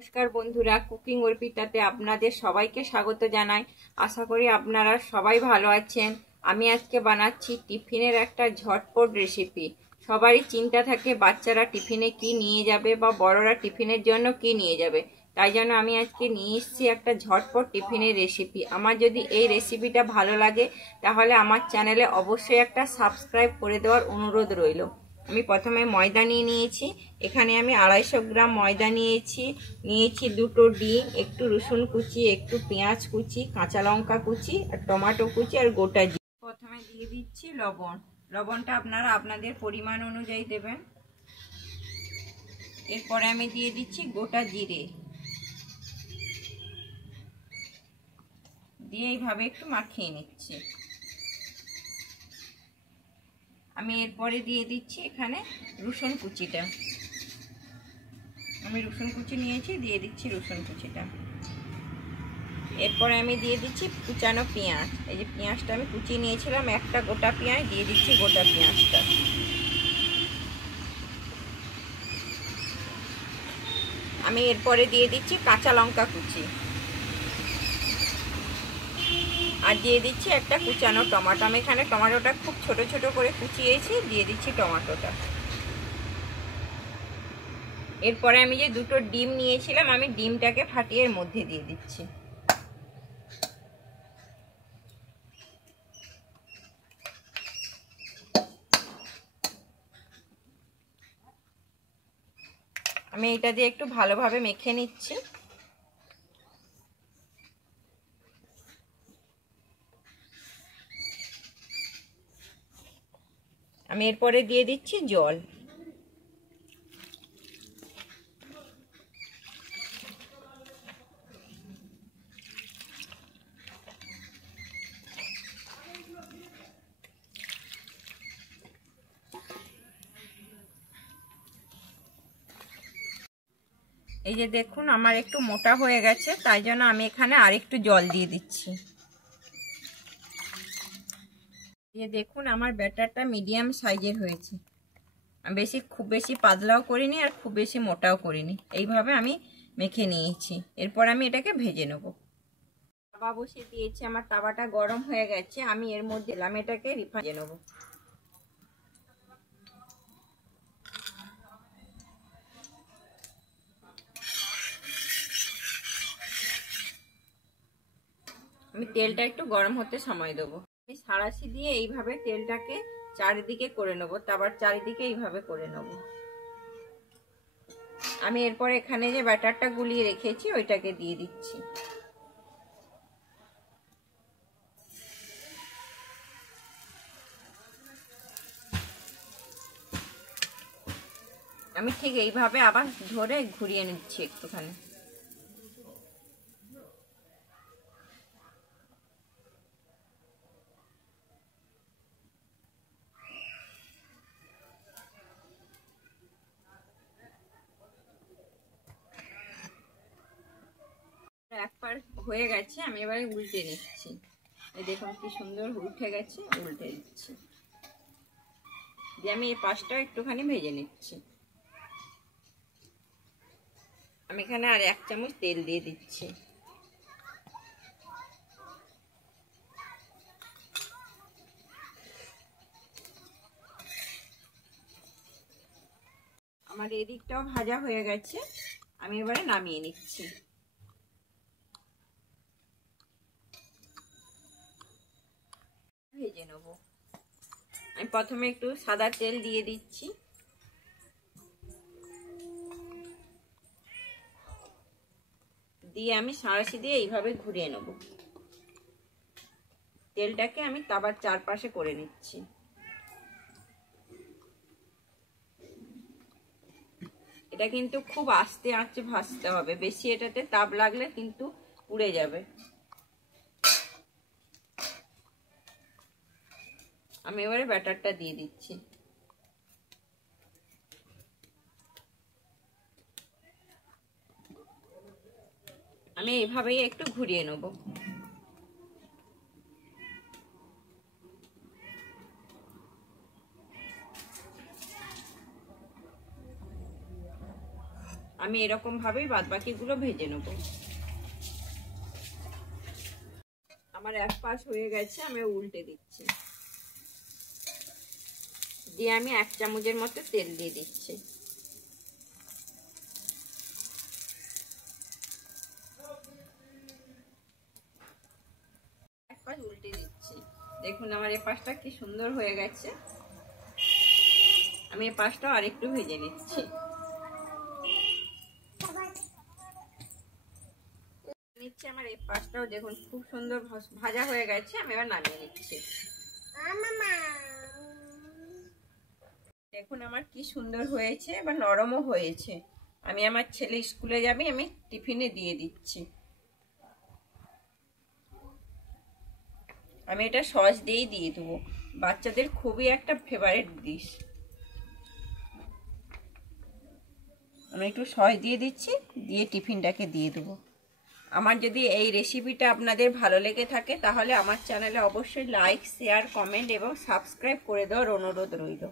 নমস্কার বন্ধুরা, কুকিং অর্পিতাতে আপনাদের সবাইকে স্বাগত জানাই। আশা করি আপনারা সবাই ভালো আছেন। আমি আজকে বানাচ্ছি টিফিনের একটা ঝটপট রেসিপি। সবারই চিন্তা থাকে বাচ্চারা টিফিনে কি নিয়ে যাবে বা বড়রা টিফিনের জন্য কি নিয়ে যাবে। তাই জন্য আমি আজকে নিয়ে এসেছি একটা ঝটপট টিফিনের রেসিপি। আমার যদি এই রেসিপিটা ভালো লাগে তাহলে আমার চ্যানেলে অবশ্যই একটা সাবস্ক্রাইব করে দেওয়ার অনুরোধ রইল। আমি প্রথমে ময়দা নিয়ে নিয়েছি। এখানে আমি 250 গ্রাম ময়দা নিয়েছি দুটো ডিম, একটু রসুন কুচি, একটু পেঁয়াজ কুচি, কাঁচা লঙ্কা কুচি আর টমেটো কুচি আর গোটা জিরে। প্রথমে দিয়ে দিচ্ছি লবণ। লবণটা আপনারা আপনাদের পরিমাণ অনুযায়ী দেবেন। এরপরে আমি দিয়ে দিচ্ছি গোটা জিরে, দিয়ে এইভাবে একটু মাখিয়ে নিচ্ছি। আমি এরপরে দিয়ে দিচ্ছি এখানে রসুন কুচিটা। আমি রসুন কুচি নিয়েছি, দিয়ে দিচ্ছি রসুন কুচিটা। এরপরে আমি দিয়ে দিচ্ছি কুচানো পেঁয়াজ। এই যে পেঁয়াজটা আমি কুচিয়ে নিয়েছিলাম, একটা গোটা পেঁয়াজ দিয়ে দিচ্ছি, গোটা পেঁয়াজটা। আমি এরপরে দিয়ে দিচ্ছি কাঁচা লঙ্কা কুচি, আর দিয়ে দিচ্ছি একটা কুচানো টমেটো। আমি এখানে টমেটোটা খুব ছোট ছোট করে কুচিয়েছি, দিয়ে দিচ্ছি টমেটোটা। এরপরে আমি যে দুটো ডিম নিয়েছিলাম, আমি ডিমটাকে ফাটিয়ে এর মধ্যে দিয়ে দিচ্ছি। আমি এটা দিয়ে একটু ভালোভাবে মেখে নিচ্ছি। আমি এরপরে দিয়ে দিচ্ছি জল। এই যে দেখুন আমার একটু মোটা হয়ে গেছে, তাই জন্য আমি এখানে আরেকটু জল দিয়ে দিচ্ছি। এই যে দেখুন আমার ব্যাটারটা মিডিয়াম সাইজের হয়েছে। খুব বেশি পাতলাও করিনি আর খুব বেশি মোটাও করিনি। এইভাবে আমি মেখে নিয়েছি। এরপর আমি এটাকে ভেজে নেব। তাওয়া বসিয়ে দিয়েছি, আমার তাওয়াটা গরম হয়ে গেছে। আমি এর মধ্যে এটাকে ভেজে নেব। আমি তেলটা একটু গরম হতে সময় দেবো। আমি সাঁড়াশি দিয়ে এইভাবে তেলটাকে চারিদিকে করে নেবো, তারপর চারিদিকে এইভাবে করে নেব। আমি এরপর এখানে যে ব্যাটারটা গুলিয়ে রেখেছি ওইটাকে দিয়ে দিচ্ছি। আমি ঠিক এইভাবে আবার ধরে ঘুরিয়ে নিচ্ছি একটুখানি। একবার হয়ে গেছে, আমি এবারে উল্টে নিচ্ছি। এই দেখুন কি সুন্দর উঠে গেছে, উল্টে দিচ্ছি। দিয়ে আমি এই পাশটাও একটুখানি ভেজে নিচ্ছি। আমি এখানে আর 1 চামচ তেল দিয়ে দিচ্ছি। আমার এদিকটাও ভাজা হয়ে গেছে, আমি এবারে নামিয়ে নিচ্ছি। ভেজে নেব। আমি প্রথমে একটু সাদা তেল দিয়ে দিচ্ছি। দিয়ে আমি সাঁড়াশি দিয়ে এইভাবে ঘুরিয়ে নেব। তেলটাকে আমি তাবার চারপাশে করে নিচ্ছি। এটা কিন্তু খুব আস্তে আঁচে ভাজতে হবে, বেশি এটাতে তাপ লাগলে কিন্তু পুড়ে যাবে। আমি এবারে ব্যাটারটা দিয়ে দিচ্ছি। আমি এইভাবেই একটু ঘুরিয়ে নেব। আমি এরকম ভাবেই বাদবাকিগুলো ভেজে নেব। আমার এক পাশ হয়ে গেছে, আমি উল্টে দিচ্ছি। দিয়ে আমি 1 চামচের মতো তেল দিয়ে দিচ্ছি। এক পাশ উল্টে দিচ্ছি। দেখুন আমার এই পাশটা কি সুন্দর হয়ে গেছে। আমি এই পাশটাও আরেকটু ভেজে নিচ্ছি। আমার এই পাশটাও দেখুন খুব সুন্দর ভাজা হয়ে গেছে। আমি এবার নামিয়ে নিচ্ছি। দেখুন আমার কি সুন্দর হয়েছে, এবার নরমও হয়েছে। আমি আমার ছেলে স্কুলে যাবে, আমি টিফিনে দিয়ে দিচ্ছি। আমি এটা সস দিয়েই দিয়ে দেবো, বাচ্চাদের খুবই একটা ফেভারিট ডিশ। আমি একটু সস দিয়ে দিচ্ছি, দিয়ে টিফিনটাকে দিয়ে দেবো। আমার যদি এই রেসিপিটা আপনাদের ভালো লেগে থাকে তাহলে আমার চ্যানেলে অবশ্যই লাইক, শেয়ার, কমেন্ট এবং সাবস্ক্রাইব করে দেওয়ার অনুরোধ রইল।